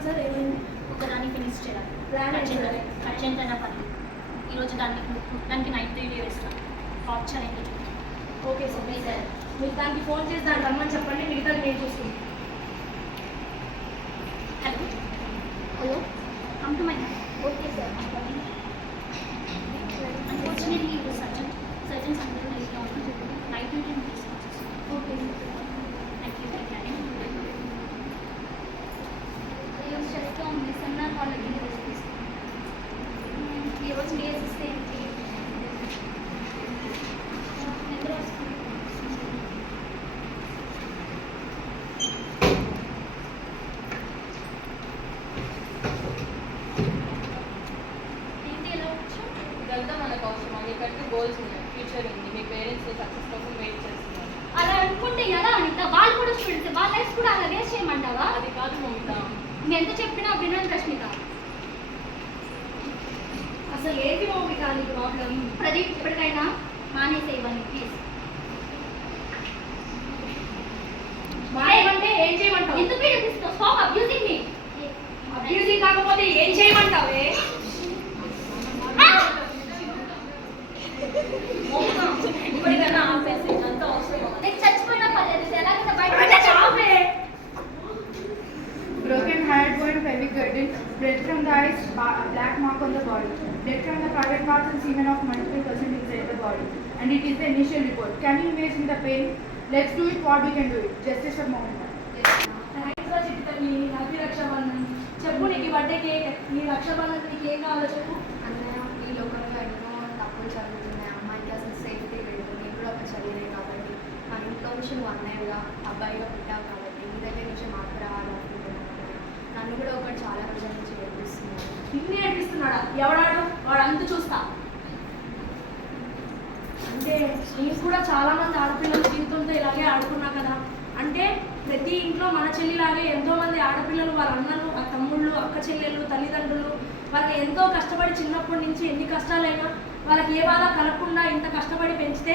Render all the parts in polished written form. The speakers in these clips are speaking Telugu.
చెప్పండి సార్ ఏమైంది? ఒకదాన్ని ఫినిష్ చేయాలి. ప్లాన్ అర్జెంట్ పని. ఈరోజు దానికి నైట్ డ్యూటీ వేస్తాను. టార్చర్ ఏంటో చెప్పండి. ఓకే సార్ సార్ మీరు దానికి ఫోన్ చేసి దాన్ని రమ్మని చెప్పండి, మిగతాది మేము చూసుకుంటాం. Hello hello come to my okay sir. Unfortunately surgeons అందరూ నైట్లో ఉన్నారు. నైట్ డ్యూటీ తీసుకోవచ్చు. Okay thank you. స్ట్రెస్గా ఉంది. సెమినార్ వాళ్ళకి రెస్ట్ తీసుకుంటాం. ఈరోజు డేస్ ఇస్తే ఏంటి నిద్ర వస్తుంది. ఏంటి ఎలా వచ్చు? ఇదంతా మనకు అవసరం. మీకంటూ గోల్స్ ఉన్నాయి, ఫ్యూచర్ ఉంది, మీ పేరెంట్స్ సక్సెస్ కోసం వెయిట్ చేస్తున్నారు. అలా అనుకుంటే ఎలా అనిత? వాళ్ళు కూడా స్టూడెంట్స్, వాళ్ళ లైఫ్ కూడా అలా వేస్ట్ చేయమంటావా? అది కాదు మమిత. నేను ఎంత చెప్పినా వినను రష్మిత. అసలు ఏంటి మౌమిక నీ ప్రాబ్లం? ప్రదీప్ ఎప్పటికైనా మానేసేయమని ప్లీజ్. మానేయమంటే ఏం చేయమంటావు? ఎందుకు తీసుకో? స్టాప్ అబ్యూజింగ్ మీ. అబ్యూజింగ్ కాకపోతే ఏం చేయమంటావే? ఇప్పటికైనా ఆపేసి అంత అవసరం. నేను చచ్చిపోయినా పర్లేదు, ఎలాగైనా బయట Broken head, point of heavy curtain, red from the eyes, black mark on the body, dead from the private parts and semen of multiple percent inside the body. And it is the initial report. Can you imagine the pain? Let's do it what we can do it. Justice for Mohammed. నీ హ్యాపీ రక్షాబంధన్ చెప్పు. నీకు ఈ బర్త్డేకి నీ రక్షాబంధన్ నీకు ఏం కావాలో చెప్పు. అన్నయ్య, ఈ లోకంలో ఎన్నో తప్పులు జరుగుతున్నాయి. అమ్మాయికి అసలు సేఫ్టీ లేదు. నేను కూడా ఒక చదివే కాబట్టి మన ఇంట్లో నుంచి నువ్వు అన్నయ్యగా అబ్బాయిగా పుట్టావు కాబట్టి నీ దగ్గర నుంచి మార్పు రావాలనుకుంటున్నాను. నన్ను కూడా ఒకటి చాలా రోజుల నుంచి ఏడిపిస్తున్నాను. నిన్నే ఏడిపిస్తున్నాడా? ఎవడాడు? వాడు అంత చూస్తా. అంటే నేను కూడా చాలా మంది ఆడపిల్లల జీవితంతో ఇలాగే ఆడుకున్నా కదా. అంటే ప్రతి ఇంట్లో మన చెల్లిలాగే ఎంతో మంది ఆడపిల్లలు వాళ్ళ అన్నలు, ఆ తమ్ముళ్ళు, అక్క చెల్లెళ్ళు, తల్లిదండ్రులు వాళ్ళకి ఎంతో కష్టపడి చిన్నప్పటి నుంచి ఎన్ని కష్టాలైనా వాళ్ళకి ఏ బాధ కలగకుండా ఇంత కష్టపడి పెంచితే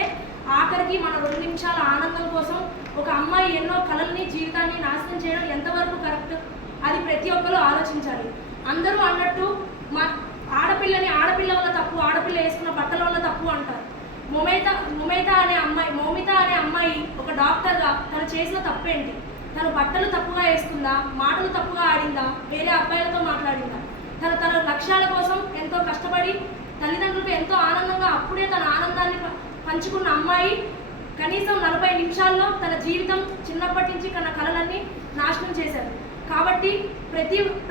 ఆఖరికి మన 2 నిమిషాల ఆనందం కోసం ఒక అమ్మాయి ఎన్నో కలల్ని, జీవితాన్ని నాశనం చేయడం ఎంతవరకు కరెక్ట్? అది ప్రతి ఒక్కరు ఆలోచించాలి. అందరూ అన్నట్టు మా ఆడపిల్ల వల్ల తప్పు, ఆడపిల్ల వేసుకున్న బట్టల వల్ల తప్పు అంటారు. మౌమిత అనే అమ్మాయి ఒక డాక్టర్గా తను చేసిన తప్పేంటి? తను బట్టలు తప్పుగా వేసుకుందా, మాటలు తప్పుగా ఆడిందా, వేరే అబ్బాయిలతో మాట్లాడిందా? తన లక్ష్యాల కోసం ఎంతో కష్టపడి తల్లిదండ్రులకు ఎంతో ఆనందంగా అప్పుడే తన ఆనందాన్ని పంచుకున్న అమ్మాయి కనీసం 40 నిమిషాల్లో తన జీవితం చిన్నప్పటి నుంచి కన్న కలలన్నీ నాశనం చేశారు. కాబట్టి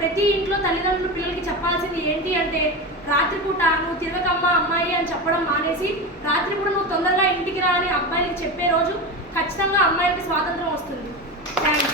ప్రతి ఇంట్లో తల్లిదండ్రులు పిల్లలకి చెప్పాల్సింది ఏంటి అంటే, రాత్రిపూట నువ్వు తిరగకమ్మా అమ్మాయి అని చెప్పడం మానేసి రాత్రిపూట నువ్వు తొందరగా ఇంటికి రా అని అబ్బాయిలకి చెప్పే రోజు ఖచ్చితంగా అమ్మాయిలకి స్వాతంత్రం వస్తుంది. థ్యాంక్స్.